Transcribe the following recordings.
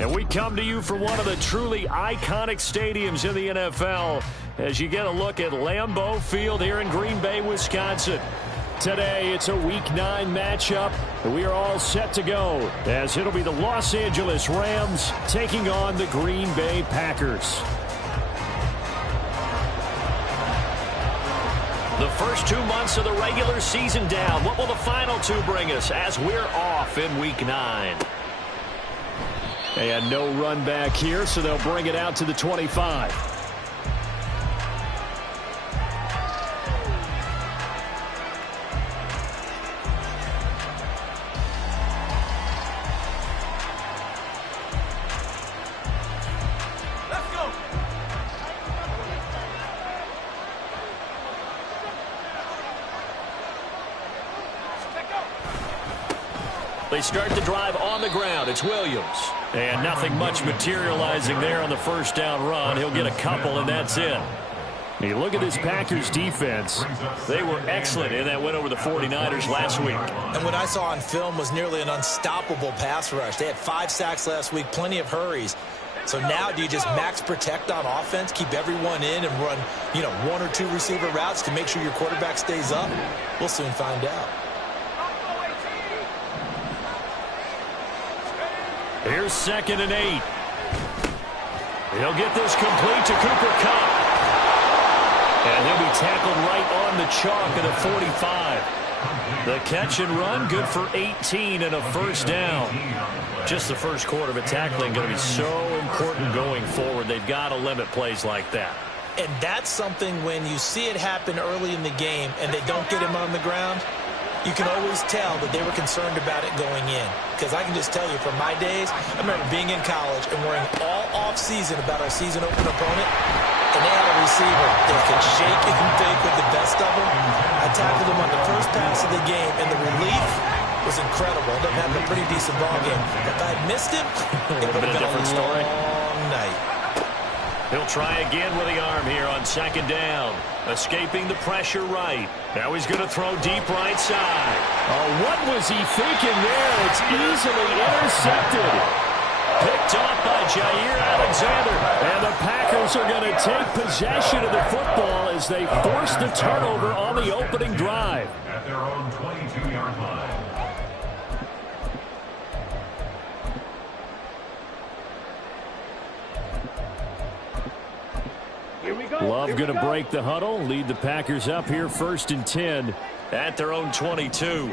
And we come to you from one of the truly iconic stadiums in the NFL as you get a look at Lambeau Field here in Green Bay, Wisconsin. Today, it's a Week 9 matchup, and we are all set to go as it'll be the Los Angeles Rams taking on the Green Bay Packers. The first 2 months of the regular season down. What will the final 2 bring us as we're off in Week 9? And no run back here, so they'll bring it out to the 25. They start the drive on the ground. It's Williams. And nothing much materializing there on the first down run. He'll get a couple, and that's it. You look at this Packers defense. They were excellent in that win over the 49ers last week. And what I saw on film was nearly an unstoppable pass rush. They had 5 sacks last week, plenty of hurries. So now do you just max protect on offense, keep everyone in, and run, 1 or 2 receiver routes to make sure your quarterback stays up? We'll soon find out. Here's 2nd and 8. He'll get this complete to Cooper Kupp. And he'll be tackled right on the chalk of the 45. The catch and run, good for 18 and a first down. Just the first quarter of a tackling going to be so important going forward. They've got to limit plays like that. And that's something when you see it happen early in the game and they don't get him on the ground, you can always tell that they were concerned about it going in. Because I can just tell you from my days, I remember being in college and worrying all off-season about our season opener opponent, and they had a receiver that could shake and bake with the best of them. I tackled him on the first pass of the game, and the relief was incredible. Ended up having a pretty decent ball game. If I had missed him, it would have been a long night. He'll try again with the arm here on 2nd down. Escaping the pressure right. Now he's going to throw deep right side. Oh, what was he thinking there? It's easily intercepted. Picked off by Jair Alexander. And the Packers are going to take possession of the football as they force the turnover on the opening drive. At their own 22-yard line. Love going to break the huddle, lead the Packers up here 1st and 10 at their own 22.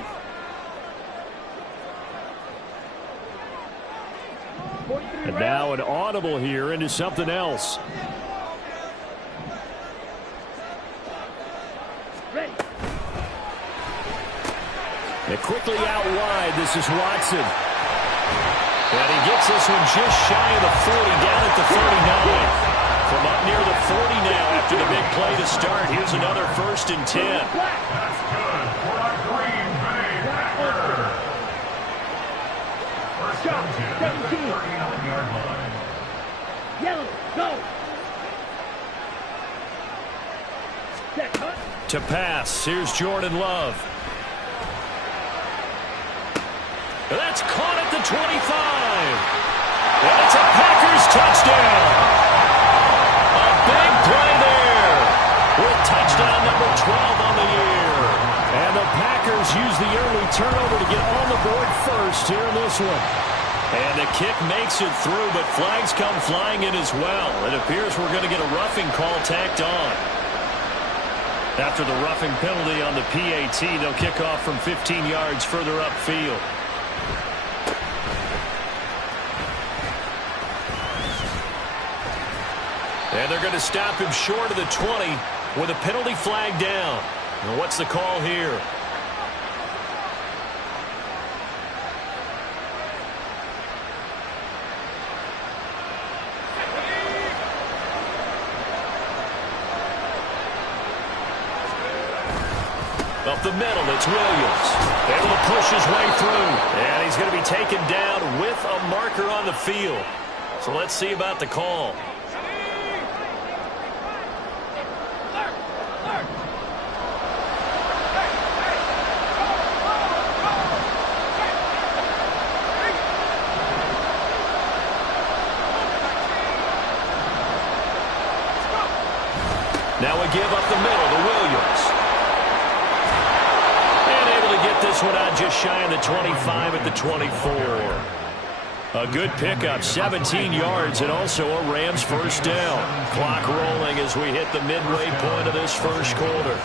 And now an audible here into something else. And quickly out wide, this is Watson. And he gets this one just shy of the 40, down at the 39. From up near the 40 now after the big play to start. Here's another 1st and 10. That's good for the Green Bay Packers. 1st and 10 at the 39-yard line. Yellow, go. To pass, here's Jordan Love. That's caught at the 25. And it's a Packers touchdown. Big play there with touchdown number 12 on the year. And the Packers use the early turnover to get on the board first here in this one. And the kick makes it through, but flags come flying in as well. It appears we're going to get a roughing call tacked on. After the roughing penalty on the PAT, they'll kick off from 15 yards further upfield. And they're going to stop him short of the 20 with a penalty flag down. And what's the call here? Up the middle, it's Williams. Able to push his way through. And he's going to be taken down with a marker on the field. So let's see about the call. Now we give up the middle to Williams. And able to get this one out just shy of the 25 at the 24. A good pickup, 17 yards, and also a Rams first down. Clock rolling as we hit the midway point of this first quarter.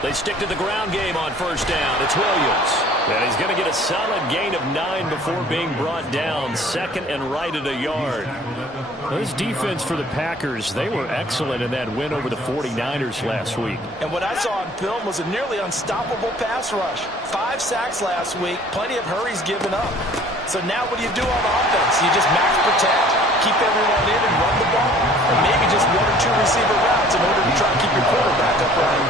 They stick to the ground game on first down. It's Williams. And he's going to get a solid gain of 9 before being brought down. Second and right at a yard. This defense for the Packers, they were excellent in that win over the 49ers last week. And what I saw on film was a nearly unstoppable pass rush. 5 sacks last week, plenty of hurries given up. So now what do you do on offense? You just max protect, keep everyone in and run the ball? Or maybe just 1 or 2 receiver routes in order to try to keep your quarterback upright?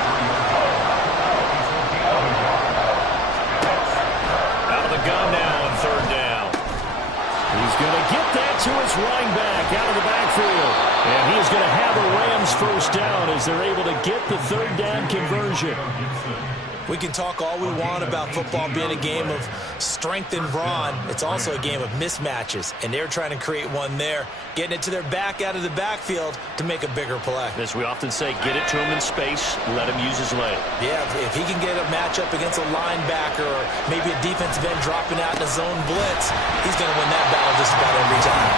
Out of the gun now on third down. He's going to get that to his running back out of the backfield. And he's going to have a Rams first down as they're able to get the third down conversion. We can talk all we want about football being a game of strength and brawn. It's also a game of mismatches, and they're trying to create one there, getting it to their back out of the backfield to make a bigger play. As we often say, get it to him in space, let him use his leg. Yeah, if he can get a matchup against a linebacker or maybe a defensive end dropping out in a zone blitz, he's going to win that battle just about every time.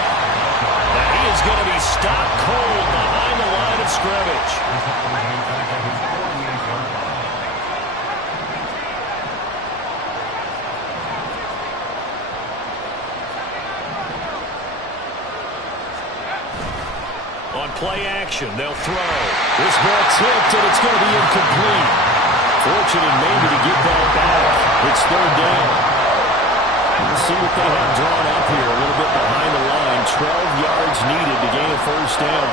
Now he is going to be stopped cold behind the line of scrimmage. On play action, they'll throw. This ball tipped, and it's going to be incomplete. Fortunate maybe to get that back. It's third down. Let's see what they have drawn up here. A little bit behind the line. 12 yards needed to gain a first down.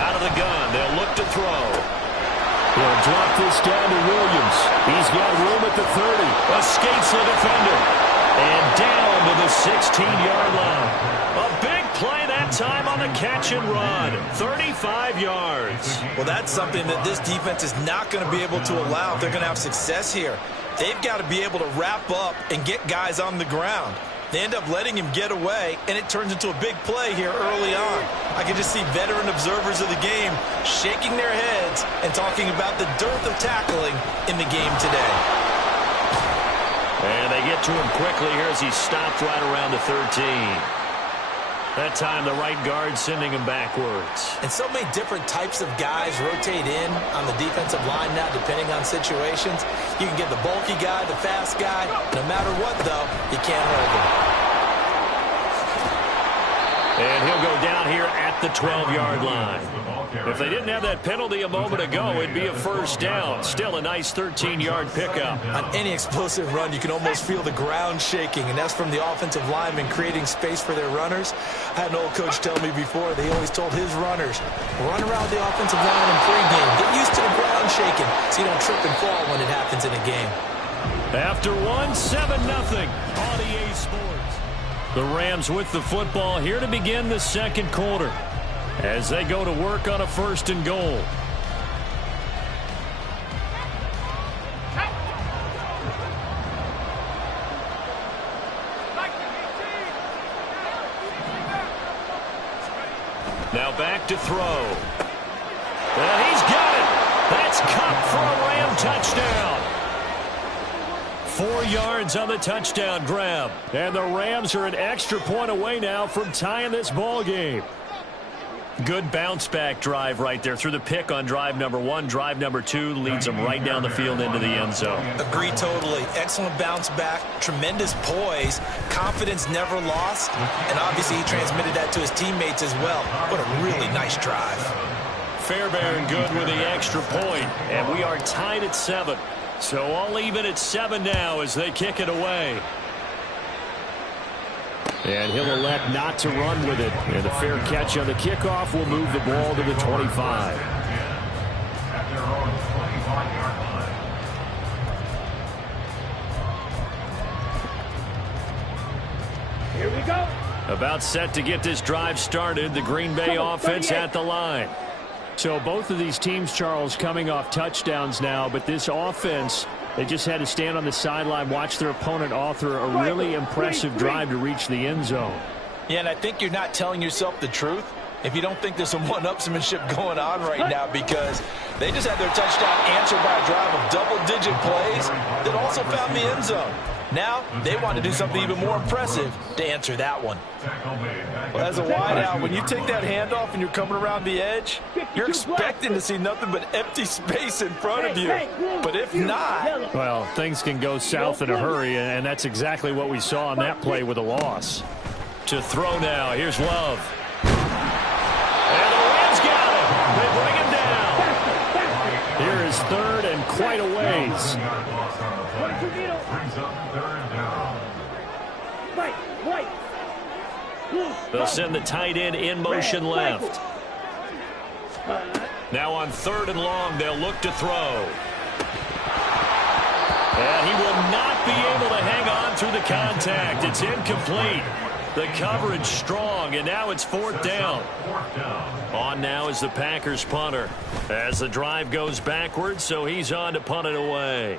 Out of the gun, they'll look to throw. They'll drop this down to Williams. He's got room at the 30. Escapes the defender. And down to the 16-yard line. A big play that time on the catch and run. 35 yards. Well, that's something that this defense is not going to be able to allow if they're going to have success here. They've got to be able to wrap up and get guys on the ground. They end up letting him get away, and it turns into a big play here early on. I can just see veteran observers of the game shaking their heads and talking about the dearth of tackling in the game today. And they get to him quickly here as he stopped right around the 13. That time the right guard sending him backwards. And so many different types of guys rotate in on the defensive line now depending on situations. You can get the bulky guy, the fast guy. No matter what, though, you can't hold him. And he'll go down here at the 12-yard line. If they didn't have that penalty a moment ago, it'd be a first down. Still a nice 13-yard pickup. On any explosive run, you can almost feel the ground shaking, and that's from the offensive linemen creating space for their runners. I had an old coach tell me before, they always told his runners, run around the offensive line in pregame. Get used to the ground shaking so you don't trip and fall when it happens in a game. After 1, 7-0 on EA Sports. The Rams with the football here to begin the second quarter as they go to work on a first and goal. Now back to throw. And he's got it. That's Kupp for a Ram touchdown. 4 yards on the touchdown grab. And the Rams are an extra point away now from tying this ball game. Good bounce-back drive right there through the pick on drive number 1. Drive number 2 leads them right down the field into the end zone. Agree totally. Excellent bounce back, tremendous poise, confidence never lost, and obviously he transmitted that to his teammates as well. What a really nice drive. Fairbairn good with the extra point, and we are tied at 7. So all even at 7 now as they kick it away. And he'll elect not to run with it. And the fair catch on the kickoff will move the ball to the 25. Here we go. About set to get this drive started. The Green Bay offense at the line. So both of these teams, Charles, coming off touchdowns now, but this offense, they just had to stand on the sideline, watch their opponent author a really impressive drive to reach the end zone. Yeah, and I think you're not telling yourself the truth if you don't think there's some one-upsmanship going on right now, because they just had their touchdown answered by a drive of double-digit plays that also found the end zone. Now they want to do something even more impressive to answer that one. Well, as a wideout, when you take that handoff and you're coming around the edge, you're expecting to see nothing but empty space in front of you. But if not... Well, things can go south in a hurry, and that's exactly what we saw on that play with a loss. To throw now, here's Love. And the Rams got him. They bring him down. Here is third and quite a ways. They'll send the tight end in motion left. Now on 3rd and long, they'll look to throw. And he will not be able to hang on through the contact. It's incomplete. The coverage strong, and now it's 4th down. On now is the Packers punter. As the drive goes backwards, so he's on to punt it away.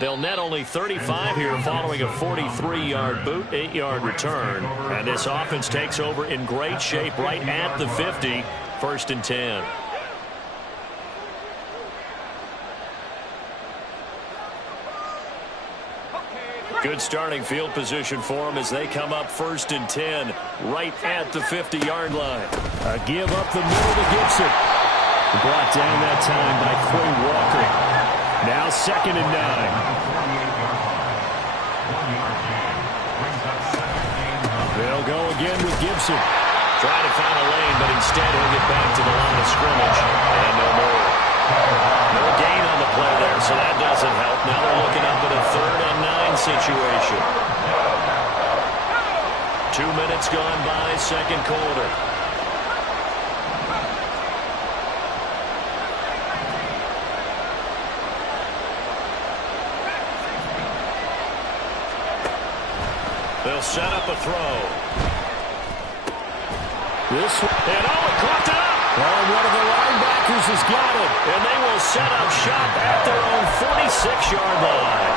They'll net only 35 here following a 43-yard boot, 8-yard return. And this offense takes over in great shape right at the 50, 1st and 10. Good starting field position for them as they come up 1st and 10 right at the 50-yard line. A give up the middle to Gibson. Brought down that time by Quay Walker. Now 2nd and 9. They'll go again with Gibson. Trying to find a lane, but instead he'll get back to the line of scrimmage. And no more. No gain on the play there, so that doesn't help. Now they're looking up at a 3rd and 9 situation. 2 minutes gone by, 2nd quarter. They'll set up a throw. This one. And it caught it up. Oh, one of the linebackers has got it. And they will set up shop at their own 46-yard line.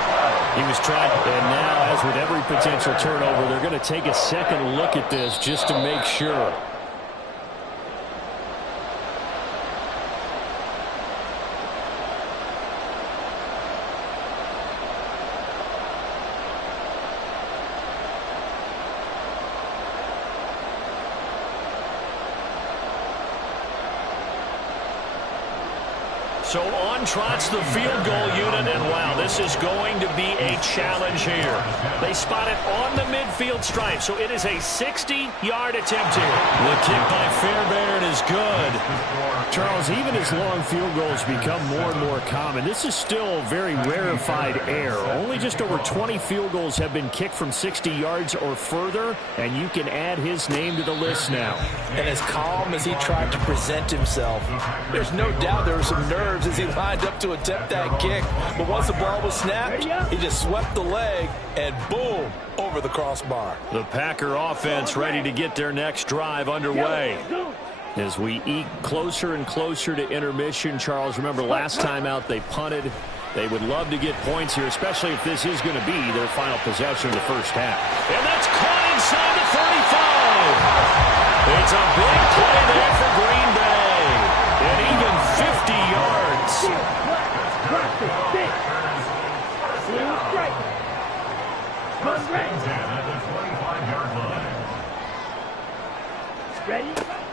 He was trying, and now, as with every potential turnover, they're going to take a second look at this just to make sure. So on trots the field goal unit, and wow, this is going to be a challenge here. They spot it on the midfield stripe, so it is a 60-yard attempt here. The kick by Fairbairn is good. Charles, even as long field goals become more and more common, this is still very rarefied air. Only just over 20 field goals have been kicked from 60 yards or further, and you can add his name to the list now. And as calm as he tried to present himself, there's no doubt there were some nerves as he lined up to attempt that kick. But once the ball was snapped, he just swept the leg and boom, over the crossbar. The Packer offense ready to get their next drive underway. As we eke closer and closer to intermission, Charles, remember last time out they punted. They would love to get points here, especially if this is going to be their final possession of the first half. And that's caught inside the 35. It's a big play there for Green Bay. And even 50 yards.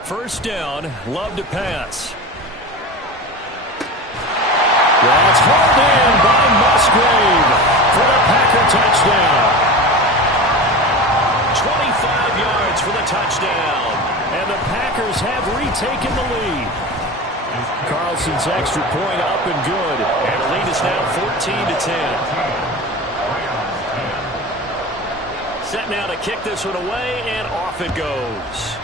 First down, Love to pass. That's hauled in by Musgrave for the Packer touchdown. 25 yards for the touchdown. And the Packers have retaken the lead. Carlson's extra point up and good. And the lead is now 14-10. Set now to kick this one away, and off it goes.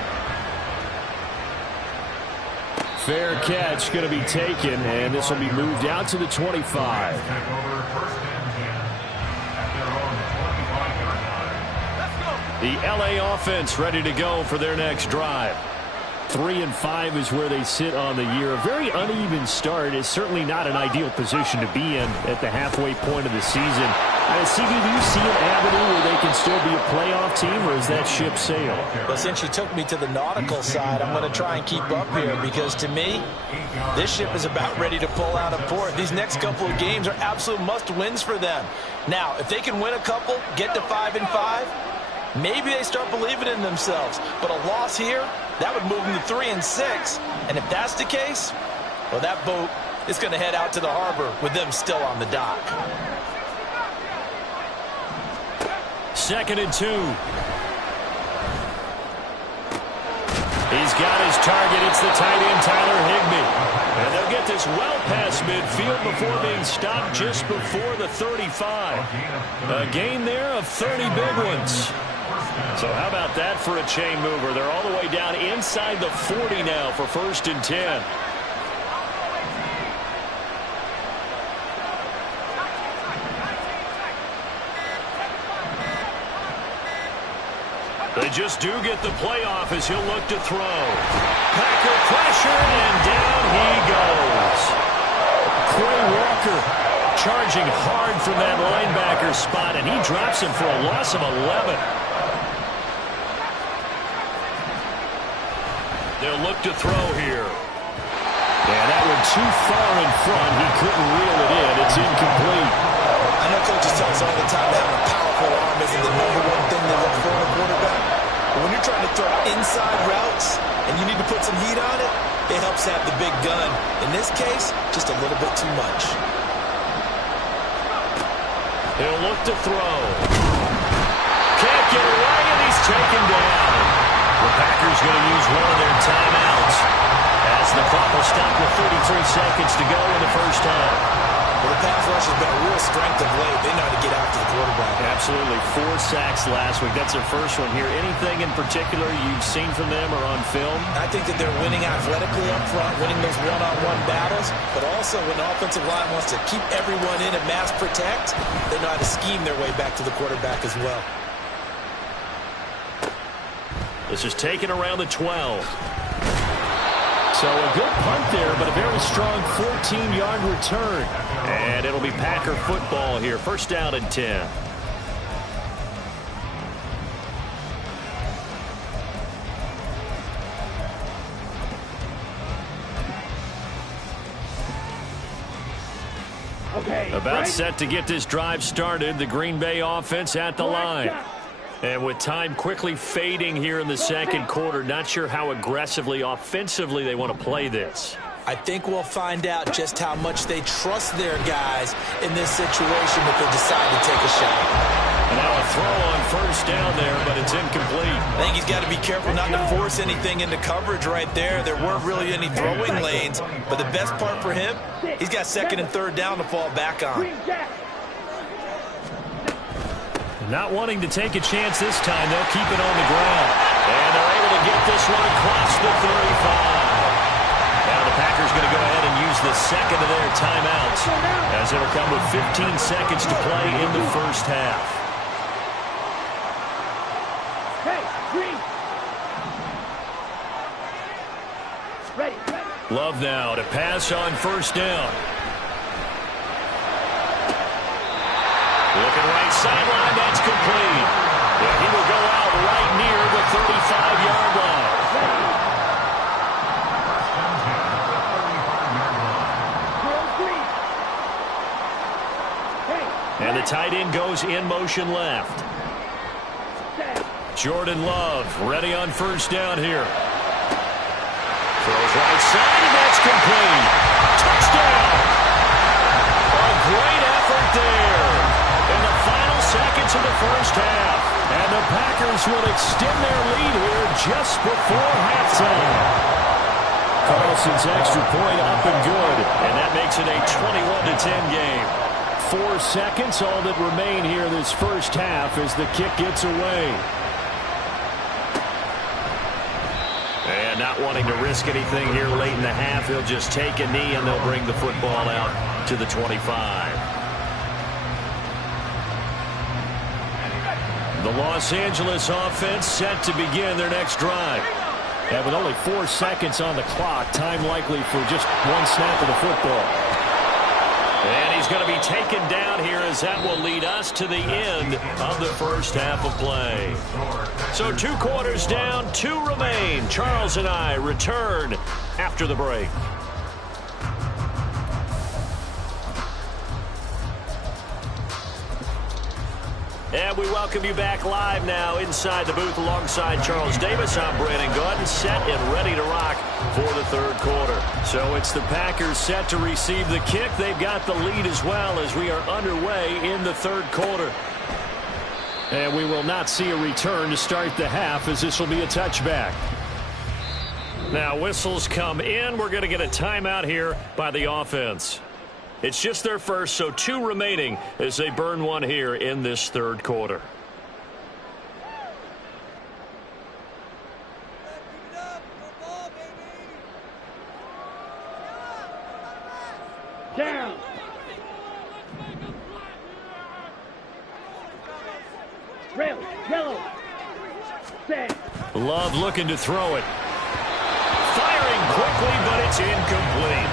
Fair catch going to be taken, and this will be moved out to the 25. The LA offense ready to go for their next drive. 3-5 is where they sit on the year. A very uneven start is certainly not an ideal position to be in at the halfway point of the season. CB, do you see an avenue where they can still be a playoff team, or is that ship sailed? Well, since you took me to the nautical side, I'm going to try and keep up here because, to me, this ship is about ready to pull out of port. These next couple of games are absolute must-wins for them. Now, if they can win a couple, get to 5-5, maybe they start believing in themselves. But a loss here, that would move them to 3-6. And if that's the case, well, that boat is going to head out to the harbor with them still on the dock. 2nd and 2. He's got his target. It's the tight end, Tyler Higbee. And they'll get this well past midfield before being stopped just before the 35. A gain there of 30 big ones. So how about that for a chain mover? They're all the way down inside the 40 now for 1st and 10. They just do get the playoff as he'll look to throw. Packer pressure, and down he goes. Quay Walker charging hard from that linebacker spot, and he drops him for a loss of 11. They'll look to throw here. Yeah, that one too far in front. He couldn't reel it in. It's incomplete. I know coaches tell us all the time that having a powerful arm isn't the #1 thing they look for in a quarterback. But when you're trying to throw inside routes and you need to put some heat on it, it helps have the big gun. In this case, just a little bit too much. He'll look to throw. Can't get away, and he's taken down. The Packers going to use one of their timeouts as the clock will stop with 33 seconds to go in the first half. Well, the pass rush has been a real strength of late. They know how to get after the quarterback. Absolutely. 4 sacks last week. That's their first one here. Anything in particular you've seen from them or on film? I think that they're winning athletically up front, winning those one-on-one battles, but also when the offensive line wants to keep everyone in and mass protect, they know how to scheme their way back to the quarterback as well. This is taken around the 12. So a good punt there, but a very strong 14-yard return. And it'll be Packer football here. 1st down and 10. About set to get this drive started. The Green Bay offense at the line. And with time quickly fading here in the 2nd quarter, not sure how aggressively, offensively they want to play this. I think we'll find out just how much they trust their guys in this situation if they decide to take a shot. And now a throw on 1st down there, but it's incomplete. I think he's got to be careful not to force anything into coverage right there. There weren't really any throwing lanes, but the best part for him, he's got 2nd and 3rd down to fall back on. Not wanting to take a chance this time, they'll keep it on the ground. And they're able to get this one across the 35. Now the Packers going to go ahead and use the 2nd of their timeouts as it'll come with 15 seconds to play in the 1st half. Love now to pass on 1st down. Looking right sideline, that's complete. Yeah, he will go out right near the 35-yard line. And the tight end goes in motion left. Jordan Love ready on 1st down here. Throws right side, and that's complete. Touchdown! A great effort there in the final seconds of the 1st half. And the Packers will extend their lead here just before halftime. Carlson's extra point up and good. And that makes it a 21-10 game. 4 seconds, all that remain here this 1st half as the kick gets away. And not wanting to risk anything here late in the half, he'll just take a knee and they'll bring the football out to the 25. The Los Angeles offense set to begin their next drive. And with only 4 seconds on the clock, time likely for just one snap of the football. And he's going to be taken down here as that will lead us to the end of the first half of play. So 2 quarters down, 2 remain. Charles and I return after the break. And we welcome you back live now inside the booth alongside Charles Davis. I'm Brandon Gaudin, set and ready to rock for the third quarter. So it's the Packers set to receive the kick. They've got the lead as well as we are underway in the third quarter. And we will not see a return to start the half as this will be a touchback. Now whistles come in. We're going to get a timeout here by the offense. It's just their first, so 2 remaining as they burn one here in this third quarter. Down. Red, yellow. Set. Love looking to throw it. Firing quickly, but it's incomplete.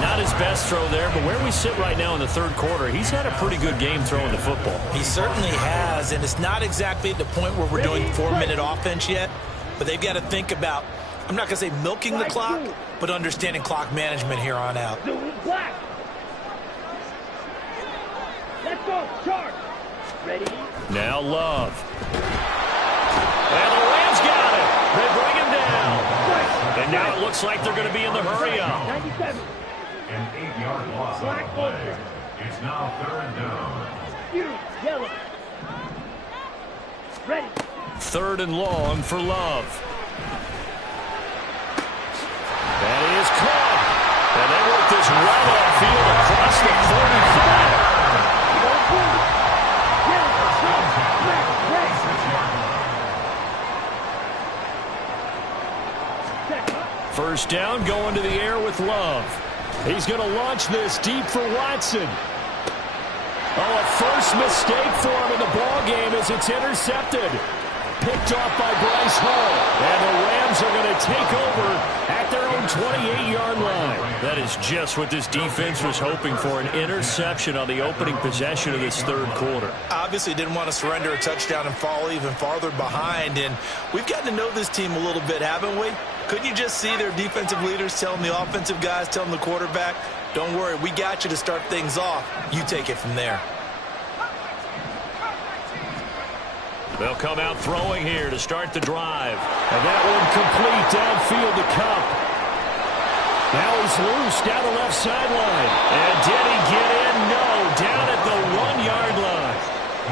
Not his best throw there, but where we sit right now in the third quarter, he's had a pretty good game throwing the football. He certainly has, and it's not exactly at the point where we're doing 4-minute offense yet, but they've got to think about, I'm not going to say milking the clock, but understanding clock management here on out. Black. Let's go, charge. Ready? Now Love. And the Rams got it. They bring him down. And now it looks like they're going to be in the hurry-up. 97. An 8-yard loss on the play. It's now 3rd down. Yellow. Ready. 3rd and long for Love. That is caught. And they work this right upfield across the 45. First down, going to the air with Love. He's going to launch this deep for Watson. Oh, a first mistake for him in the ball game as it's intercepted. Picked off by Bryce Hall. And the Rams are going to take over at their own 28-yard line. That is just what this defense was hoping for, an interception on the opening possession of this third quarter. Obviously didn't want to surrender a touchdown and fall even farther behind, and we've gotten to know this team a little bit, haven't we? Couldn't you just see their defensive leaders telling the offensive guys, telling the quarterback, don't worry, we got you to start things off. You take it from there. They'll come out throwing here to start the drive. And that one complete downfield to Kupp. Now he's loose down the left sideline. And did he get in? No, down at the 1-yard line.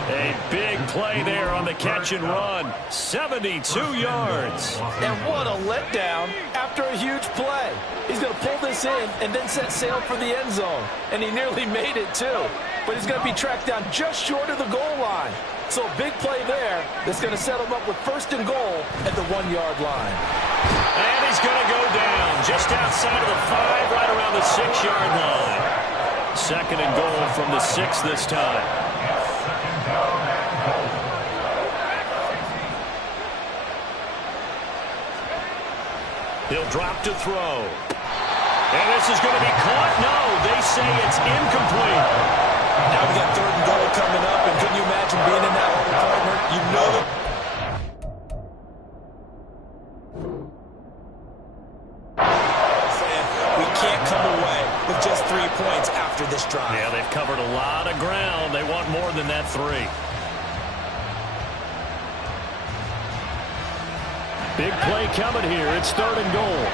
A big play there on the catch and run. 72 yards. And what a letdown after a huge play. He's going to pull this in and then set sail for the end zone. And he nearly made it too. But he's going to be tracked down just short of the goal line. So a big play there that's going to set him up with 1st and goal at the 1-yard line. And he's going to go down just outside of the 5, right around the 6-yard line. 2nd and goal from the 6 this time. He'll drop to throw. And this is going to be caught. No, they say it's incomplete. Now we got 3rd and goal coming up, and can you imagine being in that hole, partner? You know that. We can't come away with just 3 points after this drive. Yeah, they've covered a lot of ground. They want more than that 3. Big play coming here. It's 3rd and goal.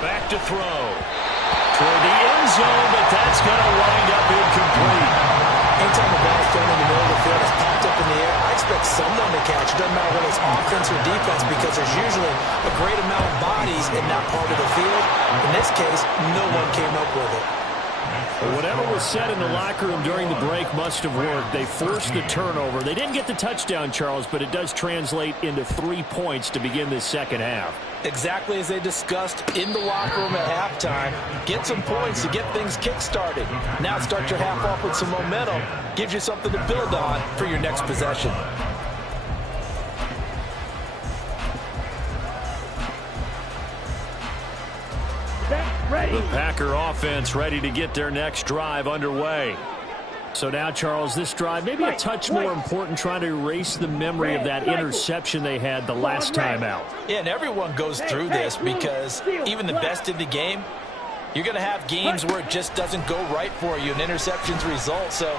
Back to throw. Toward the end zone, but that's going to wind up incomplete. Anytime the ball's thrown in the middle of the field, it's popped up in the air, I expect someone to catch. It doesn't matter whether it's offense or defense because there's usually a great amount of bodies in that part of the field. In this case, no one came up with it. Whatever was said in the locker room during the break must have worked. They forced the turnover. They didn't get the touchdown, Charles, but it does translate into 3 points to begin this second half. Exactly as they discussed in the locker room at halftime. Get some points to get things kick-started. Now start your half off with some momentum. Gives you something to build on for your next possession. The Packer offense ready to get their next drive underway. So now, Charles, this drive maybe a touch more important, trying to erase the memory of that interception they had the last time out. Yeah, and everyone goes through this because even the best in the game, you're going to have games where it just doesn't go right for you, and interceptions result. So,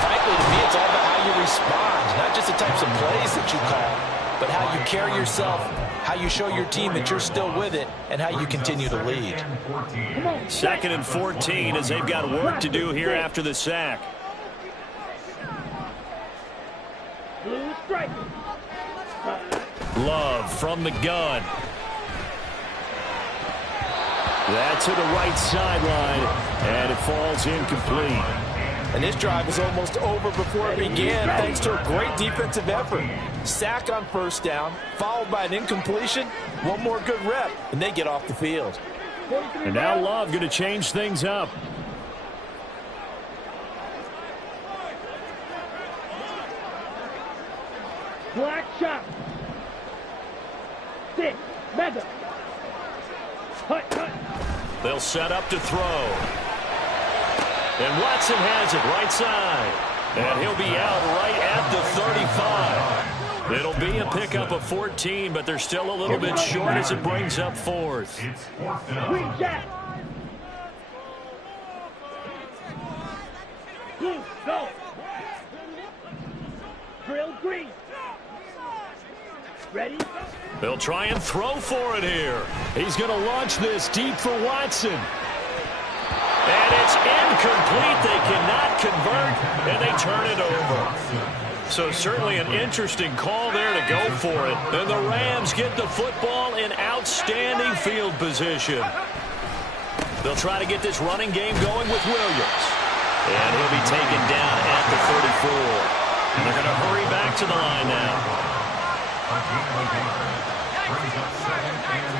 frankly, to me, it's all about how you respond, not just the types of plays that you call, but how you carry yourself, how you show your team that you're still with it, and how you continue to lead. 2nd and 14 as they've got work to do here after the sack. Blue striker. Love from the gun. That's to the right sideline, and it falls incomplete. And this drive was almost over before it began thanks to a great defensive effort. Sack on first down, followed by an incompletion, one more good rep, and they get off the field. And now Love going to change things up. Black shot. 6. Mega. Hut. They'll set up to throw. And Watson has it right side. And he'll be out right at the 35. It'll be a pickup of 14, but they're still a little bit short as it brings up 4th. It's 4th down. Green jack. Blue, go. Drill green. Ready? They'll try and throw for it here. He's going to launch this deep for Watson. And it's incomplete. They cannot convert, and they turn it over. So certainly an interesting call there to go for it. And the Rams get the football in outstanding field position. They'll try to get this running game going with Williams. And he'll be taken down at the 34. And they're going to hurry back to the line now. Brings up 2nd and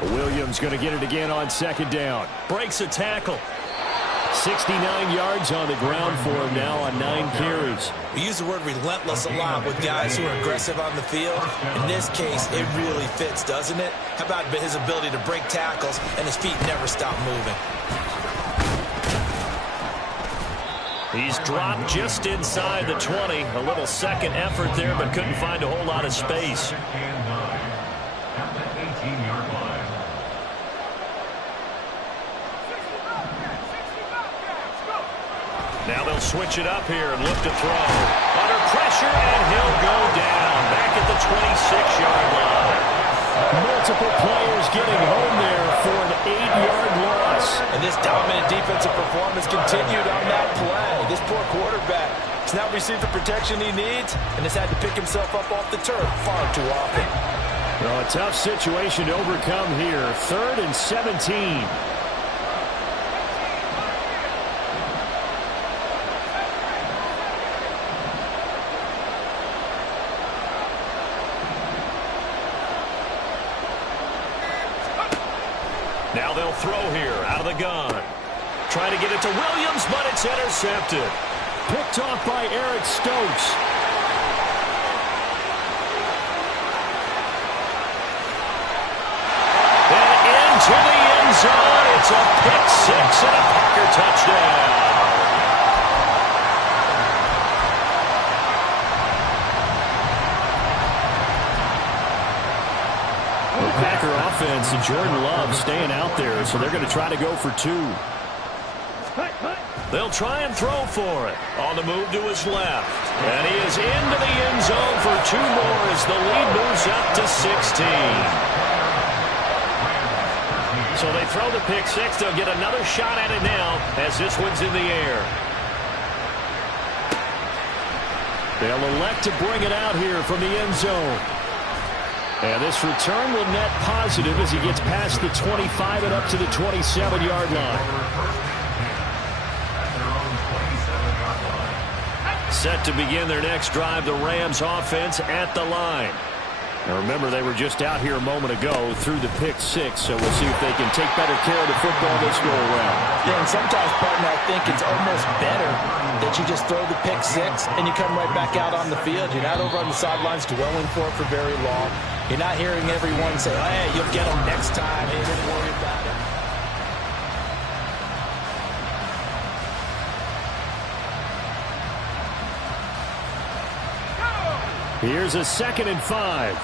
9. Williams going to get it again on 2nd down. Breaks a tackle. 69 yards on the ground for him now on 9 carries. We use the word relentless a lot with guys who are aggressive on the field. In this case, it really fits, doesn't it? How about his ability to break tackles and his feet never stop moving? He's dropped just inside the 20. A little second effort there, but couldn't find a whole lot of space. 2nd and 9. At the 18-yard line. Now they'll switch it up here and look to throw. Under pressure, and he'll go down. Back at the 26-yard line. Multiple players getting home there for an 8-yard loss. And this dominant defensive performance continued on that play. This poor quarterback has now received the protection he needs and has had to pick himself up off the turf far too often. Well, a tough situation to overcome here. 3rd and 17. Now they'll throw here out of the gun. Trying to get it to Williams, but it's intercepted. Picked off by Eric Stokes. And into the end zone. It's a pick 6 and a Packer touchdown. Packer offense and Jordan Love staying out there, so they're going to try to go for 2. They'll try and throw for it. On the move to his left. And he is into the end zone for 2 more as the lead moves up to 16. So they throw the pick 6. They'll get another shot at it now as this one's in the air. They'll elect to bring it out here from the end zone. And this return will net positive as he gets past the 25 and up to the 27-yard line. Set to begin their next drive, the Rams offense at the line. Now remember, they were just out here a moment ago through the pick six, so we'll see if they can take better care of the football this go around. Yeah, and sometimes, partner, I think it's almost better that you just throw the pick six and you come right back out on the field. You're not over on the sidelines dwelling for it for very long. You're not hearing everyone say, oh, hey, you'll get them next time. Hey, don't worry about it. Here's a 2nd and 5.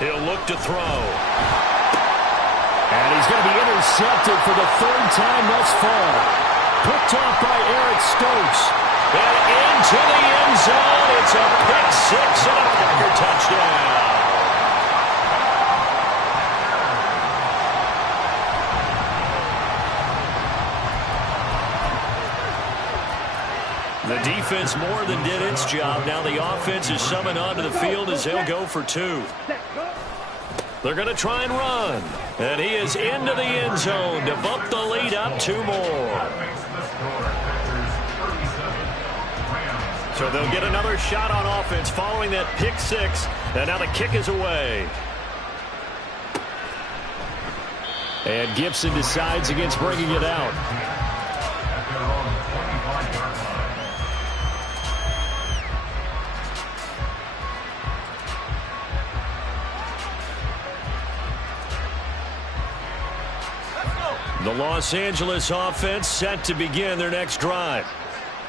He'll look to throw. And he's going to be intercepted for the 3rd time thus far. Picked off by Eric Stokes. And into the end zone. It's a pick six and a Packer touchdown. The defense more than did its job. Now the offense is summoned onto the field as they'll go for 2. They're going to try and run. And he is into the end zone to bump the lead up 2 more. So they'll get another shot on offense following that pick six. And now the kick is away. And Gibson decides against bringing it out. The Los Angeles offense set to begin their next drive.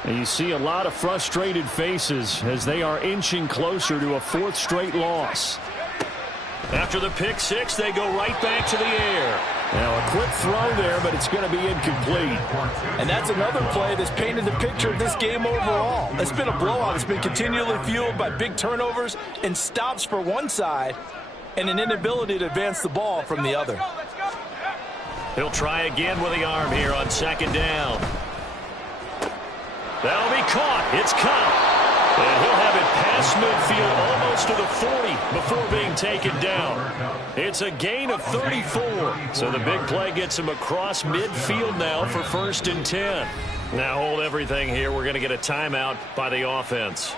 And you see a lot of frustrated faces as they are inching closer to a 4th straight loss. After the pick six, they go right back to the air. Now a quick throw there, but it's going to be incomplete. And that's another play that's painted the picture of this game overall. It's been a blowout. It's been continually fueled by big turnovers and stops for one side and an inability to advance the ball from the other. He'll try again with the arm here on 2nd down. That'll be caught. It's caught. And he'll have it past midfield almost to the 40 before being taken down. It's a gain of 34. So the big play gets him across midfield now for 1st and 10. Now hold everything here. We're going to get a timeout by the offense.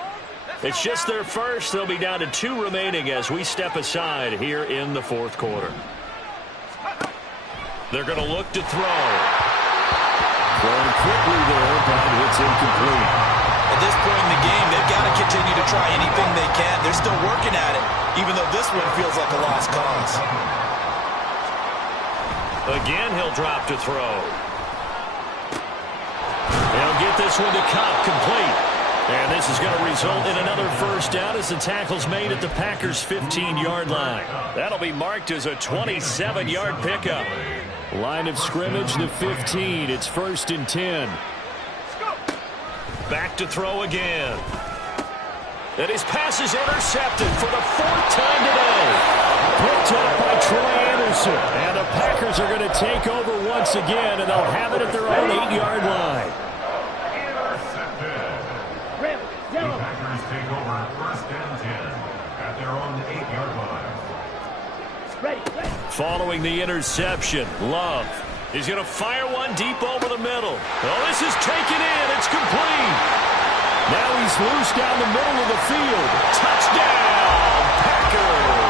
It's just their first. They'll be down to 2 remaining as we step aside here in the 4th quarter. They're going to look to throw. Throwing quickly there, but it's incomplete. At this point in the game, they've got to continue to try anything they can. They're still working at it, even though this one feels like a lost cause. Again, he'll drop to throw. They'll get this one to Cobb, complete. And this is going to result in another 1st down as the tackle's made at the Packers' 15-yard line. That'll be marked as a 27-yard pickup. Line of scrimmage, the 15. It's 1st and 10. Back to throw again. And his pass is intercepted for the 4th time today. Picked up by Troy Anderson. And the Packers are going to take over once again, and they'll have it at their own 8-yard line. The Packers take over 1st and 10 at their own 8-yard line. Following the interception, Love is going to fire one deep over the middle. Oh, this is taken in. It's complete. Now he's loose down the middle of the field. Touchdown, Packers.